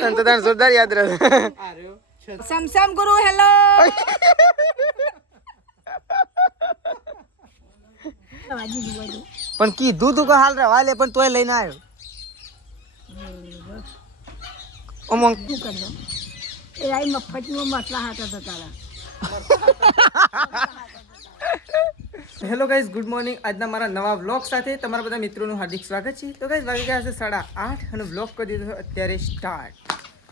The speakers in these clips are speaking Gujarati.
તો તાર જોરદાર યાદ રહે. સમસમ ગુરુ હેલો. પણ કીધું તું કે હાલ રવા લે પણ તોય લઈને આવ્યો. ઓમંગ એ આઈ મફતમાં મસલા હાથ હતા તારા. Hello guys, good morning. આજના મારા નવા વ્લોગ સાથે તમારા બધા મિત્રોનું હાર્દિક સ્વાગત છે. તો ગાઈઝ વાગી ગયા છે 8:30 અને વ્લોગ કરી દીધો અત્યારે સ્ટાર્ટ.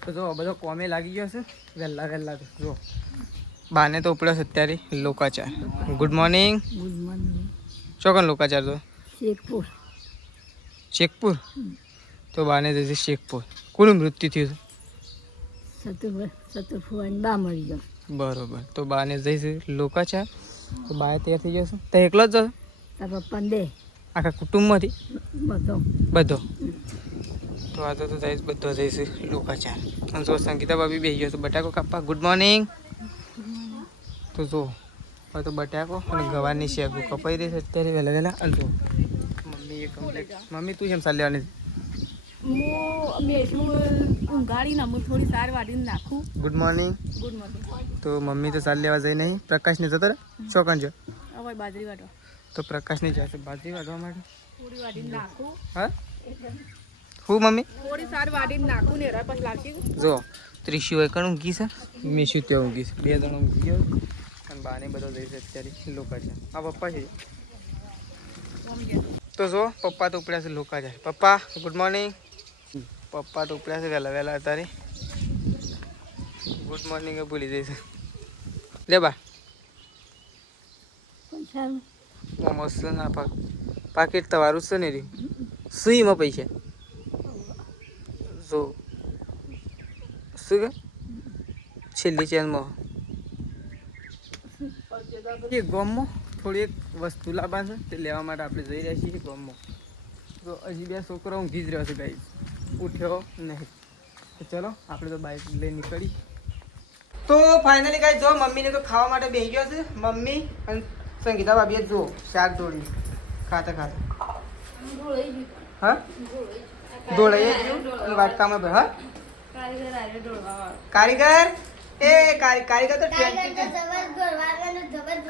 તો જો બધો કોમે લાગી ગયો છે વહેલા તો જો બાને તો ઉપડ્યો છે અત્યારે લોકાચાર. Good morning. Good morning. ચોકન લોકાચાર તો શેખપુર. તો બાને જશે શેખપુર. કોનું મૃત્યુ થયું છે? સતુરફુવાની બા મરી ગયો. બરોબર. તો બાને જઈશે લોકાચાર. તો બા તૈયાર થઈ જશે. તો એકલો જ જશે? તારા પપ્પાને દે આખા કુટુંબમાંથી બધો. તો આ તો જઈશ બધો જઈશે લોકાચાર. અને જો સંગીતા ભાભી બેસી ગયો છે બટાકો કાપવા. Good morning. તો જો હવે તો બટાકો અને ગવારની શેગું કપાઈ રહી છે અત્યારે વહેલા. અને જો મમ્મી એ કમ્પ્લીટ. મમ્મી તું કેમ ચાલી લેવાની? થોડી સાર વાટીને નાખું. Good morning. Good morning. તો મમ્મી તો ચાલી લેવા જઈ નહીં. પ્રકાશને જતો રહે ચોકન જો. હવે બાજરી વાટવા. તો પ્રકાશની જશે બાજરી વાટવા માટે. થોડી વાટીને નાખું. હા હું મમ્મી થોડી સાર વાટીને નાખું ને એરા પછી લાગશે. જો ત્રીસી એકણ ઊંઘી છે, મીશું ત્યાં ઊંઘી છે, 2 જણ ઊંઘી ગયો. અને બાને બધો જઈશે અત્યારે લોકાચાર. આ પપ્પા છે. તો જો પપ્પા તો ઉપડ્યા છે લોકાચાર. પપ્પા ગુડ મોર્નિંગ. પપ્પા તો ઉપડ્યા છે વહેલા અત્યારે. ગુડ મોર્નિંગ એ ભૂલી જઈશે. લે બા મસ્ત ના પાકીટ તમારું છે ને રી સુઈમાં પૈસા જો શું કે છેલ્લી ચેનમાં એ ગોમમાં થોડી એક વસ્તુ લાવવા છે તે લેવા માટે આપણે જઈ રહ્યા છીએ ગોમમાં. તો હજી 2 છોકરા ઊંઘી જ રહ્યો છે ગાઈસ, ઉઠ્યો નહીં. તો ચલો આપણે તો બાઇક લઈ નીકળી. તો ફાઇનલી ગાઈસ જો મમ્મીને તો ખાવા માટે બેસી ગયો છે. મમ્મી અને સંગીતા ભાભીએ જો શાક દોડી ખાતા હા દોડાઈ ગયું વાટકામાં હા કારીગર એ કારીગર તો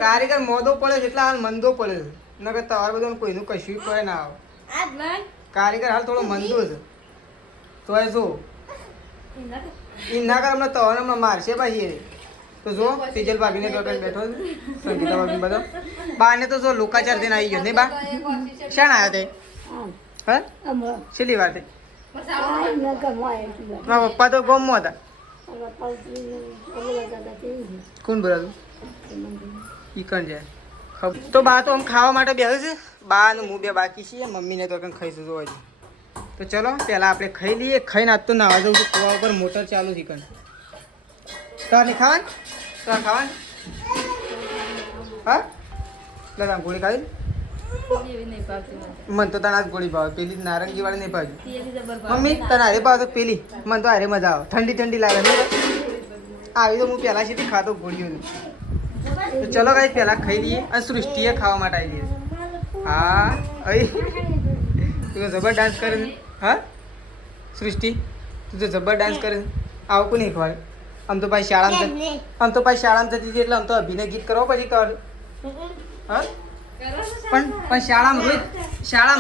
કારીગર મોદો પડે છે એટલે હાલ મંદો પડે છે. નકર તમારે બધું કોઈનું કશું કોઈ ના આવે. કારીગર હાલ થોડો મંદો છે. તો એ જો ના કર હમણાં તવાને હમણાં મારશે પાછી. તો જો તેજલ ભાભીને તો બેઠો છે સંગીતા ભાભી બધો. બાને તો જો લોકાચાર થઈને આવી ગયો ને બા શાણ આવ્યા તે હા છેલ્લી વાર તે મારા પપ્પા તો ગોમમાં હતા. કોણ બોલાતું ઈ કણ જાય તો બા તો આમ ખાવા માટે બેસે છે. બા અને હું 2 બાકી છીએ. મમ્મીને તો કંઈ ખાઈશું જોવા જ. તો ચલો પહેલાં આપણે ખાઈ લઈએ. ખાઈને આજ તો નાવા જવું છું કુવા ઉપર. મોટર ચાલુ છે કણ તાર નહીં ખાવાનું હા દાદા ગોળી ખાવી મને તો તને આજ ગોળી ભાવે. પેલી નારંગી વાળી નહીં ભાવતી મમ્મી. તને હારે ભાવ તો પેલી મને તો હારે મજા આવે. ઠંડી લાગે ને આવી તો હું પહેલાં સીધી ખાતો ગોળીઓ. તો ચલો કાંઈ પહેલાં ખાઈ લઈએ. અને સૃષ્ટિએ ખાવા માટે આવી જઈએ. હા અહીં તું તો જબર ડાન્સ કરે છે. હા સૃષ્ટિ તું તો જબર ડાન્સ કરે છે. આવું કોઈ નહીં ખવાય. આમ તો પાછી શાળામાં જતી હતી એટલે આમ તો અભિનય ગીત કરવો પછી કર. હા પણ શાળામાં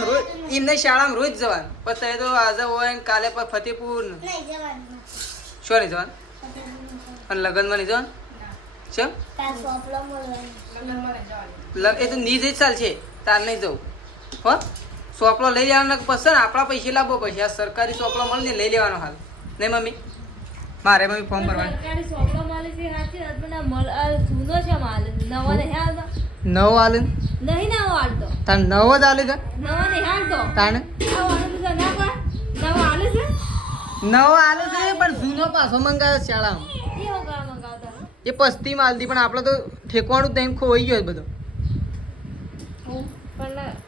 રોજ એમને શાળામાં રોજ જવાનું. પછી તો આજે હોય ને કાલે પર ફતેપુર શું નહીં જવાનું? અને લગ્નમાં નહીં જવાનું છે એ તો ની જ ચાલશે. તાર નહીં જવું હો. સોપલો લઈ લેવાનો પસંદ આપણા પૈસા લાવવો પછી. આ સરકારી સોપલો મળે ને લઈ લેવાનો હાલ નહીં મમ્મી. મારે મમ્મી ફોર્મ ભરવાનું. નવો આલે નહીં નવો આલતો તાર નવો જ આલે છે તાને નવો આલે છે પણ જૂનો પાછો મંગાવ્યો શાળામાં. એ પસ્તી માલતી પણ આપણે તો ઠેકવાનું ત્યાં ખોવાઈ ગયો બધો.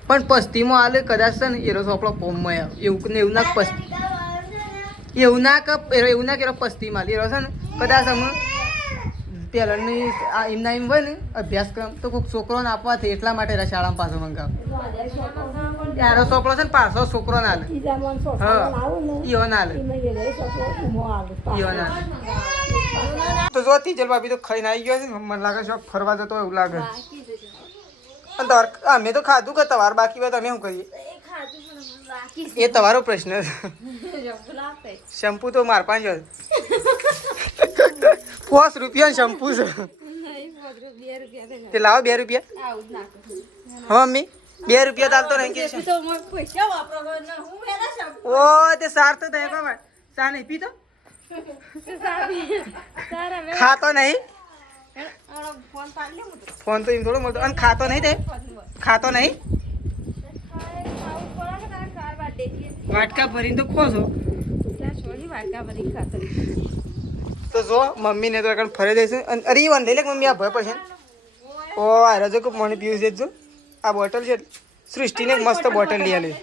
પણ પસ્તીમાં આલે કદાચ છે ને એનો સોપડો ફોર્મમાં આવ્યો એવું ના પસ્તી એવું ના કે પસ્તી માલ એનો છે ને કદાચ અમે પહેલાંની એમના એમ હોય ને અભ્યાસક્રમ તો કોઈક છોકરોને આપવાથી એટલા માટે શાળામાં પાછો મંગાવ. યારો સોપડો છે ને પાછો છોકરો ના લે ઈજા મન સોસો હા. આવું ને ઈયો ના લે ઈમે એ રે સોસો ઉમો આવે ઈયો ના લે તો જો તીજલ ભાભી તો ખાઈને આવી ગયો છે મને લાગે છે ફરવા જતો હોય એવું લાગે અને તમાર અમે તો ખાધું કે તમારે બાકી હોય તો અમે શું કરીએ એ તમારો પ્રશ્ન છે શેમ્પુ તો માર પાંચ ₹5 શેમ્પુ છે તે લાવો ₹2 હા મમ્મી ₹2 ચાલતો નહીં કે ઓ તે સાર તો નહીં કોમે ચા નહીં પીતો ખાતો નહીં ફોન તો એમ થોડો મળતો અને ખાતો નહીં તે ખાતો નહીં વાટકા ભરીને તો ખો છો તો જો મમ્મીને તો એકણ ફરે દઈશું અને અરે એ વાંધે લે મમ્મી આ ભય પડશે ઓ આ રજો કે મને પીવું દેજો આ બોટલ છે સૃષ્ટિને એક મસ્ત બોટલ લઈ આલી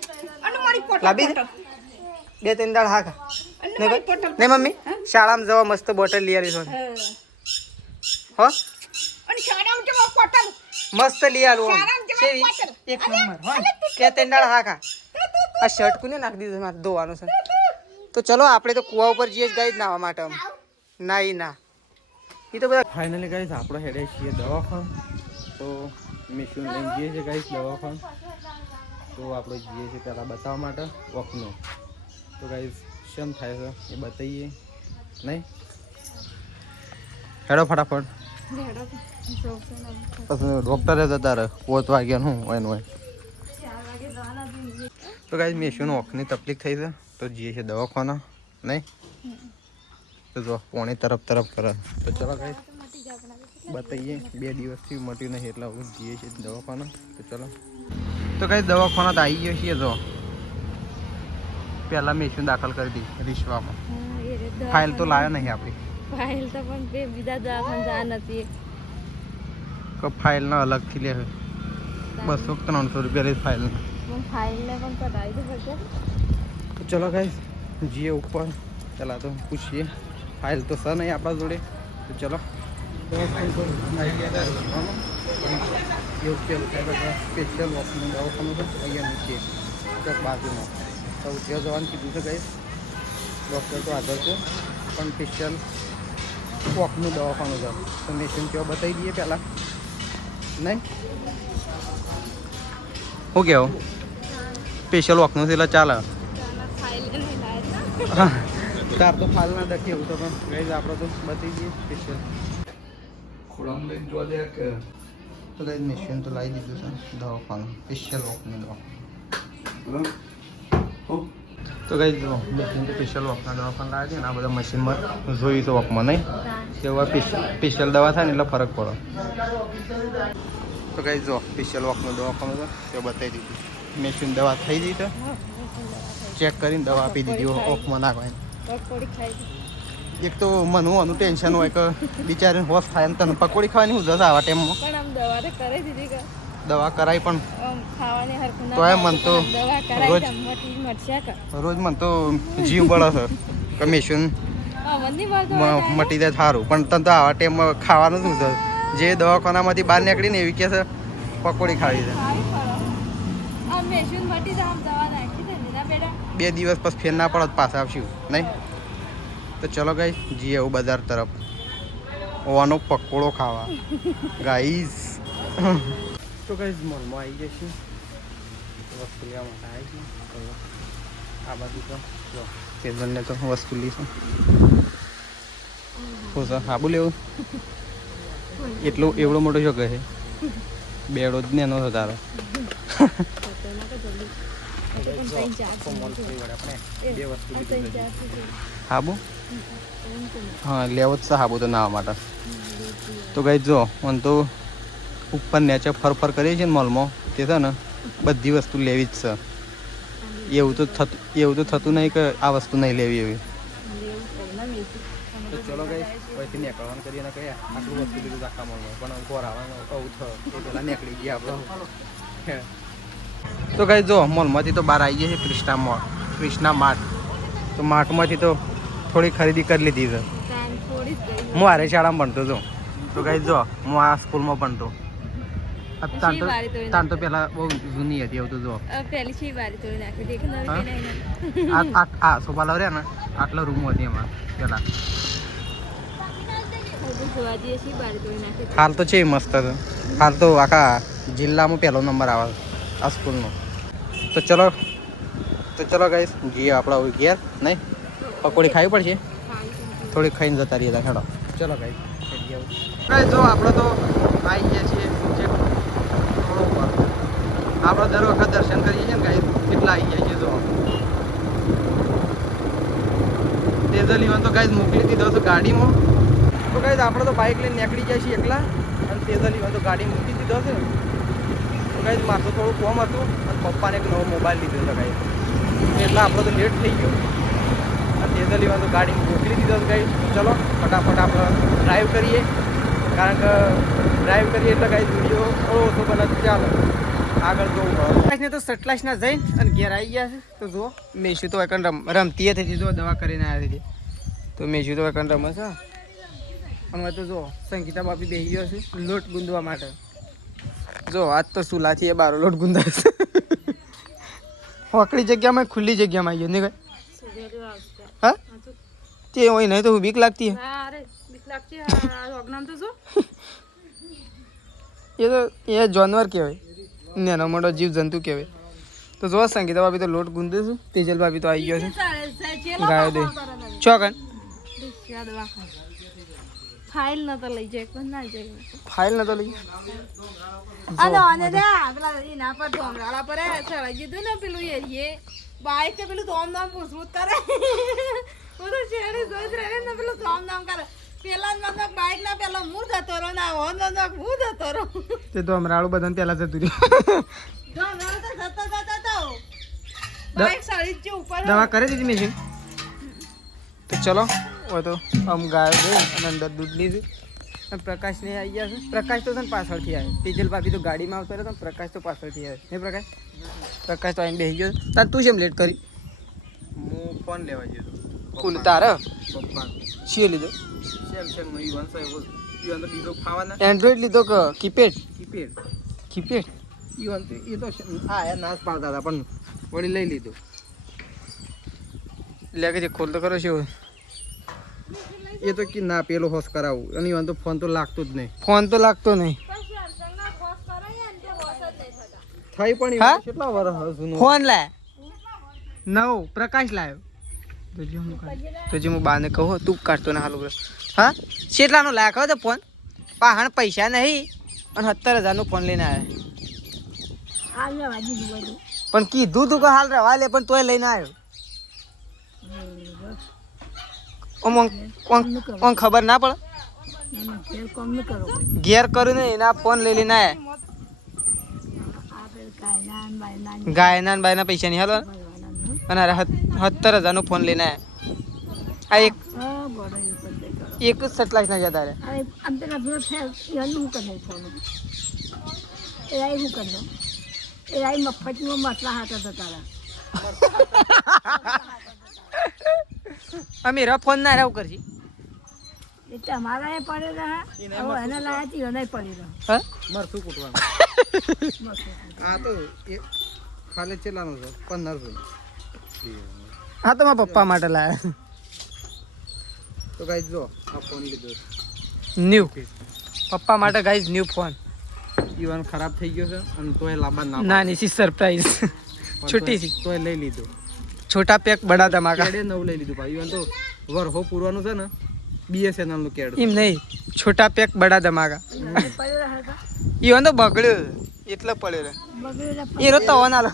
લાવી દે 2-3 દાળ હા ખા નહીં મમ્મી શાળામાં જવા મસ્ત બોટલ લઈ આલી સોને હો મસ્ત લઈ આલું એક નંબર હો 2-3 દાળ હા ખા આ શર્ટ કોને નાખી દીધું મારે ધોવાનું છે તો ચલો આપણે તો કુવા ઉપર જઈએ જ ગાઈ જ નાવા માટે ના એ તો બધા ફાઇનલી ગાઈસ આપણે હેડે છીએ દવાખાન તો મિશન લઈને જઈએ છીએ ગાઈસ દવાખાન તો આપણે જઈએ છીએ પહેલાં બતાવવા માટે વોકનો તો ગાઈસ શેમ થાય છે એ બતાવીએ નહીં હેડો ફટાફટ પછી ડૉક્ટરે જતા રહે 5 વાગ્યાનું એનું હોય તો ગાઈસ મિશન વોકની તકલીફ થઈ છે તો જઈએ છીએ દવાખાના નહીં તો જો પોણી તરફ કરે તો ચલો ગાઈસ બતાવીએ 2 દિવસથી મટ્યું નહીં એટલે હું જઈએ છીએ દવાખાના તો ચલો તો ગાઈસ દવાખાના તો આવી ગયો છીએ જો પહેલાં મેશિન દાખલ કરી દી રીશ્વામાં ફાઇલ તો લાવ્યો નહીં આપણી ફાઇલ તો પણ બે બીજા દવાખાને જા નથી કે ફાઇલના અલગથી લે 200-300 રૂપિયા લે ફાઇલ પણ ફાઇલને પણ કઢાવી દે પડશે તો ચલો ગાઈસ જઈએ ઉપર પહેલાં તો પૂછીએ ફાઇલ તો સર નહીં આપણા જોડે તો ચલો સ્પેશિયલ વોકનું દવાખાનું છે અહીંયા નીચે ચોક બાજુમાં તો ત્યાં જવાનું કીધું છે ગાઈસ ડૉક્ટર તો હાજર છે પણ સ્પેશિયલ વોકનું દવાખાનું છે તો મેશિન ત્યાં બતાવી દઈએ પહેલાં નહીં શું કહેવું સ્પેશિયલ વોકનું છે એટલે ચાલે તાર તો ફાલ ના દખી એવું તો પણ ગઈ આપણે તો બતાવી દઈએ સ્પેશિયલ તો ગઈ મેશિન તો લાવી દીધું છે દવાખાનું સ્પેશિયલ વોકનું દવાખાનું તો ગઈ જો બધી સ્પેશિયલ વોકના દવાખાના લાવે છે ને આ બધા મશીનમાં જોયું તો વોકમાં નહીં તેવા સ્પેશિયલ દવા થાય ને એટલે ફરક પડે તો ગઈ જો સ્પેશિયલ વોકનું દવાખાનું છે તે બતાવી દીધું મેશિન દવા થઈ ગઈ તો ચેક કરીને દવા આપી દીધી ઓફમાં નાખવાની એક તો મને આનું ટેન્શન હોય કે બિચારી હોશ થાય ને તને પકોડી ખાવાની હું જશે આવા ટાઈમમાં પણ આમ દવા તો કરી દીધી કે દવા કરાવી પણ ખાવાની હરખું તો એમ મન તો દવા રોજ કરાવી મટશે કે રોજ મને તો જીવ બળે છે કે મેશિન મંદી મળતો મટી જાય સારું પણ તને તો આવા ટાઈમમાં ખાવાનું શું છે જે દવાખાનામાંથી બહાર નીકળીને એવી કે છે પકોડી ખાવી છે આ મેશિન મટી જાય આમ દવા નાખી દે ને બેટા 2 દિવસ પછી ફેર ના પડત પાછા આવશું નહીં તો ચલો ગાઈ જઈએ એવું બજાર તરફ ઓવાનો પકોડો ખાવા ગાઈઝ તો ગાઈઝ મોલમાં આવી જઈશું વસ્તુ લેવા માટે આવી છે આ બાજુ તો જો કેઝનને તો વસ્તુ લઈશું શું છે આબુ લેવું એટલું એવડો મોટો શું કહે બેડો જ નેનો છે તારો હાબુ હા લેવો જ છે હાબુ તો નાવા માટે તો ગઈ જો મને તો ઉપર નેચે ફર કરીએ છીએ ને મોલમાં તે છે ને બધી વસ્તુ લેવી જ છે એવું તો થતું નહીં કે આ વસ્તુ નહીં લેવી એવી તો ચલો ગઈ પછી નીકળવાનું કરીએ ને કહીએ આટલું વસ્તુ લીધું આખા મોલમાં પણ ઘર આવવાનું આવું થયું એ પહેલાં નીકળી ગયા આપણે તો ગઈ જો મોલમાંથી તો બહાર આવી જઈએ ક્રિષ્ના માર્ટ તો માર્ટમાંથી તો થોડી ખરીદી કરી લીધી છે હું હારે શાળામાં ભણતો હતો તો ગઈ જો હું આ સ્કૂલમાં ભણતો શી બારી તોડી તાન તો પેલા બહુ જૂની હતી એવું તો જો પહેલી શી બારી તોડી નાખી હતી કે નવી પેલા આ સોફા લાવ રહ્યા ને આટલો રૂમ હતી એમાં પેલા જોવા જઈએ શી બારી તોડી નાખી હાલ તો છે મસ્ત હતો હાલ તો આખા જિલ્લામાં પહેલો નંબર આવે આ સ્કૂલનો તો ચલો ગાઈસ જઈએ આપણા ઘેર નહીં પકોડી ખાવી પડશે થોડી ખાઈને જતા રહીએ હેડો ચલો ગાઈસ જો આપણે તો આવી ગયા છીએ આપણે દર વખત દર્શન કરીએ છીએ ને ગાઈસ કેટલા આવી ગયા છીએ જો તેજલ ઇવન તો ગાઈસ મોકલી દીધો તો ગાડીમાં તો ગાઈસ આપણે તો બાઇક લઈને નીકળી જાય છીએ એકલા અને તેજલ ઇવન તો ગાડી મૂકી દીધો છે તો ગાઈસ મારે તો થોડું કોમ હતું અને પપ્પાને એક નવો મોબાઈલ લીધો હતો ગાઈસ એટલે આપણે તો લેટ થઈ ગયું અને તેજલ ઇવન તો ગાડી મોકલી દીધો છે ગાઈસ ચલો ફટાફટ આપણે ડ્રાઈવ કરીએ કારણ કે ડ્રાઈવ કરીએ એટલે ગાઈસ વિડીયો થોડો ઓછો બને ચાલો આગળ જોવું પડે તો સટલાસના જઈને અને ઘેર આવી ગયા છે તો જુઓ મેશું તો એકન રમતી હતી જો દવા કરીને આવી હતી તો મેશું તો એકન રમે છે અને તો જો સંગીતા બાપી બેસી ગયો છે લોટ ગુંદવા માટે જો આજ તો સુલાથી એ બારો લોટ ગુંદાય છે હોકડી જગ્યામાં ખુલ્લી જગ્યામાં આવી ગયો ને હા તે હોય નહીં તો બીક લાગતી એ તો એ જાનવર કહેવાય નાનો મોટો જીવ જંતુ કહેવાય તો જો સંગીતા ભાભી તો લોટ ગુંદે છે તેજલ ભાભી તો આવી ગયો છે ગાયો દે ચોકન ફાઇલ નતો લઈ જાય પણ ના જાય ફાઇલ નતો લઈ અને પેલા એના પર ઢોંગરાળા પર ચડાઈ દીધું ને પેલું એરિયે બાઈક ને પેલું ધોમ ધામ પૂછવું કરે હું તો શેરી જોઈ રહે ને પેલું ધોમ ધામ કરે પેલા મતલબ બાઈક ના પેલા હું જતો રહો ના હો હું જતો રહો તે તો અમરાળું બધાને પેલા જતું રહ્યું ઢોંગરાળા તો જતો તો બાઈક સળી જ ઉપર દવા કરી દીધી મેં તો ચલો હોય તો આમ ગાયો ગઈ અને અંદર દૂધ લીધું અને પ્રકાશ ને આવી ગયા છે પ્રકાશ તો છે ને પાછળથી આવે તેજલ ભાભી તો ગાડીમાં આવતો રહ્યો પ્રકાશ તો પાછળથી આવે નહીં પ્રકાશ તો આવીને બેસી ગયો તાર તું કેમ લેટ કરી હું ફોન લેવા ગયો કોણ તારે પપ્પા શી લીધો સેમસંગ નો ઈવન તો બીજો ખાવાના એન્ડ્રોઈડ લીધો કે કીપેડ ઈવન તો એ તો આ નાશ પાડતા હતા પણ વળી લઈ લીધું લે કે ખોલ તો કરો શું એ તો કે ના પેલો હોશ કરાવું અને ઈવન તો ફોન તો લાગતો જ નહીં થઈ પણ કેટલા વર્ષ જૂનો ફોન લાય નવો પ્રકાશ લાવ્યો તો જે હું બાને કહું તું કાઢતો ના હાલું હા કેટલાનો લાખ હતો ફોન પાહણ પૈસા નહીં અને 70,000 નો ફોન લઈને આવ્યો પણ કીધું તું કે હાલ રવા લે પણ તોય લઈને આવ્યો ઓમ ખબર ના પડે ઘેર કરું ને એના ફોન લઈ લઈને આવ્યા ગાયના બાયના પૈસા નહીં હાલો અને 70,000 નો ફોન લઈને આવ્યા આ એક જ સટલાસ ના જતા મફતમાં મસલા હાથા હતા અમે ર ફોન ના રાવ કરજી તમારા એ પડે રહ્યા એને લાયા તી એને પડી રહ્યો હા મરતું કૂટવાનું આ તો ખાલી ચેલાનો છે 1500 હા તો મારા પપ્પા માટે લાયા તો ગાઈસ જો આ ફોન લીધો ન્યુ પપ્પા માટે ગાઈસ ન્યુ ફોન ઈવન ખરાબ થઈ ગયો છે અને તોય લાંબા ના ની સરપ્રાઈઝ છોટી સી તોય લઈ લીધો છોટા પેક બડા ધમાકા કેડે નવ લઈ લીધું ભાઈ ઈવન તો વરહો પૂરવાનું છે ને BSNL નું કેડ એમ નહીં છોટા પેક બડા ધમાકા ઈવન તો બગડ્યો એટલે પડ્યો એ રો તો ઓનાલો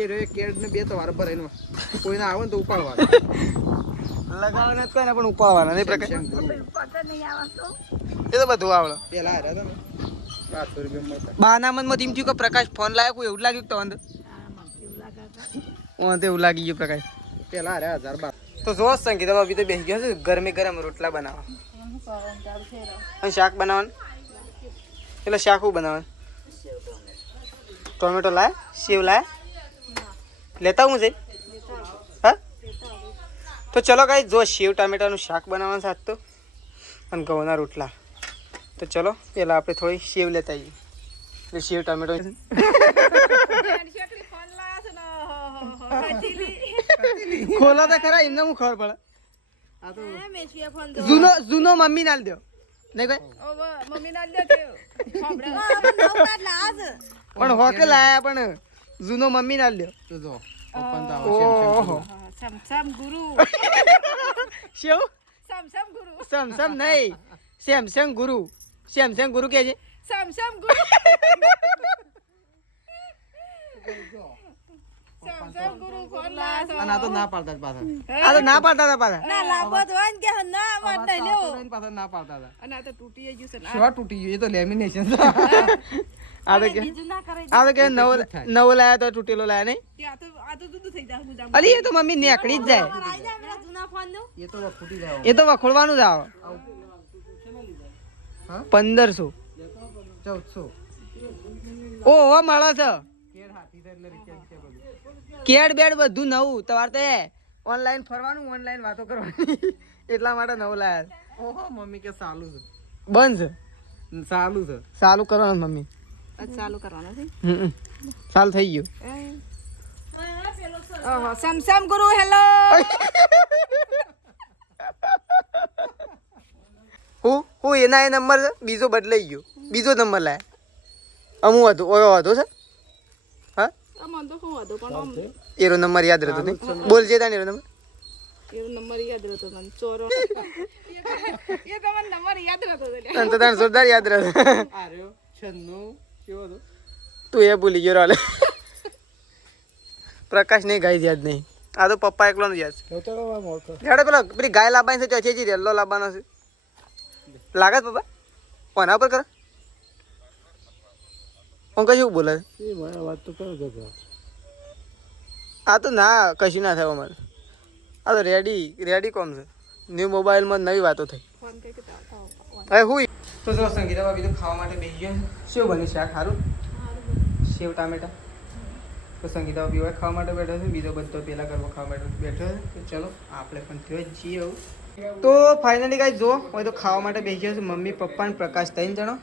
એ રે કેડ ને બે તો વાર ભરાઈને કોઈને આવે ને તો ઉપાડવાનો લગાવવાના કોઈ ને પણ ઉપાડવાના નહીં પ્રકાર એ તો બધું આવડે પેલા હાર્યા હતા ને 500 રૂપિયા મળતા બાનામન માં થયું કે પ્રકાશ ફોન લાવ્યો કોઈ એવું લાગ્યું તો અંદર એવું લાગી ગયું પ્રકાશ પેલા હાર્યા 1012 તો જો સંગીતા ભાભી તો બેસી ગયા છે ગરમે ગરમ રોટલા બનાવવા અને શાક બનાવવાનું એટલે શાક શું બનાવવાનું ટોમેટો લાય સેવ લાય લેતા હું છે હા તો ચલો ગાઈસ જો સેવ ટામેટાનું શાક બનાવવાનું સાથ તો અને ઘઉંના રોટલા તો ચલો પહેલાં આપણે થોડી સેવ લેતા આવીએ એટલે સેવ ટામેટો શેકડી ફોન લાયા છે ને કચીલી ખોલો તો ખરા એમને હું ખબર પડે મેસુએ ફોન જૂનો મમ્મી નાલ દો નહીં ભાઈ મમ્મી ના લે તે સાંભળે નવ કાર્ડ લાયા છે પણ હોકે લાયા પણ જૂનો મમ્મી નાલ દો તો જો ઓપન તો ઓહો સમસમ ગુરુ શેવ સમસમ ગુરુ સેમસંગ નહીં સેમસંગ ગુરુ કે છે સમસમ ગુરુ સમસમ ગુરુ ફોન લાયા છે અને આ તો ના પાડતા જ પાછા આ તો ના પાડતા હતા પાછા ના લાભો તો હોય ને કે ના વાત નહીં લેવો પાછા ના પાડતા હતા અને આ તો તૂટી ગયું છે શું તૂટી ગયું એ તો લેમિનેશન આ તો કે બીજું ના કરે આ તો કે નવો લાયા તો તૂટેલો લાયા નહીં આ તો જુદું થઈ જાય ગુજામ અલી એ તો મમ્મી નેકડી જ જાય આઈ જાય પેલા જૂના ફોન નું એ તો ફૂટી જાય એ તો વખોડવાનું જ આવે 1500 1400 ઓહો મળે છે કેર હાથી છે એટલે રિચાર્જ છે બધું કેડ બેડ બધું નવું તમારે તો ઓનલાઈન ફરવાનું ઓનલાઈન વાતો કરવાની એટલા માટે નવું લાયા ઓહો મમ્મી કે સાલું છે બંધ છે સાલું છે ચાલુ કરવાનું મમ્મી ચાલુ કરવાનો છે ચાલુ થઈ ગયું ઓહો સમસમ ગુરુ હેલો હું એના એ નંબર છે બીજો બદલાઈ ગયો બીજો નંબર લાયા અમું હતું ઓયો હતો છે હા આમાં તો શું હતો પણ એરો નંબર યાદ રહેતો નહીં બોલજે તાને એરો નંબર એનો નંબર યાદ રહેતો મને ચોરો એ તો મને નંબર યાદ રહેતો એટલે અને તો તાને જોરદાર યાદ રહેતો આર્યો 96 કેવો હતો તું એ ભૂલી ગયો રાલે પ્રકાશ નહીં ગાય યાદ નહીં આ તો પપ્પા એકલો યાદ છે હેડે પેલી ગાય લાવવાની છે ચોથી રેલ્લો લાવવાનો છે લાગે પપ્પા કોના પર કરે હું કશું બોલે વાત તો કરો આ તો ના કશું ના થાય અમારે આ તો રેડી કોમ છે ન્યૂ મોબાઈલમાં નવી વાતો થઈ ફોન કઈ કે હવે હું તો જો સંગીતા ભાભી તો ખાવા માટે બેસી ગયા સેવ બની શાક સારું સેવ ટામેટા તો સંગીતા ભાભી હવે ખાવા માટે બેઠો છે બીજો બધો પેલા કરવા ખાવા માટે બેઠો છે તો ચલો આપણે પણ થયો જ છીએ એવું તો ફાઇનલી કાંઈ જો હોય તો ખાવા માટે બેસી ગયા છે મમ્મી પપ્પા અને પ્રકાશ 3 જણો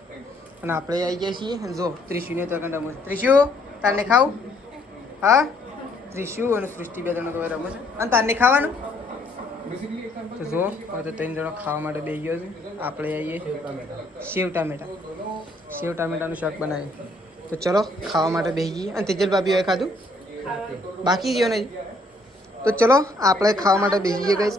અને આપણે આવી ગયા છીએ જો ત્રિશુને તો રમે ત્રિશુ તારને ખાવું હા ત્રિશુ અને સૃષ્ટિ 2 જણો તો રમે છે અને તારને ખાવાનું તો જો હવે તો 3 જણો ખાવા માટે બેસી ગયો છે આપણે આવીએ સેવ ટામેટાનું શાક બનાવીએ તો ચલો ખાવા માટે બેસી ગઈએ અને તેજલ ભાભી હવે ખાધું બાકી ગયો નહીં તો ચલો આપણે ખાવા માટે બેસી ગઈએ ગઈ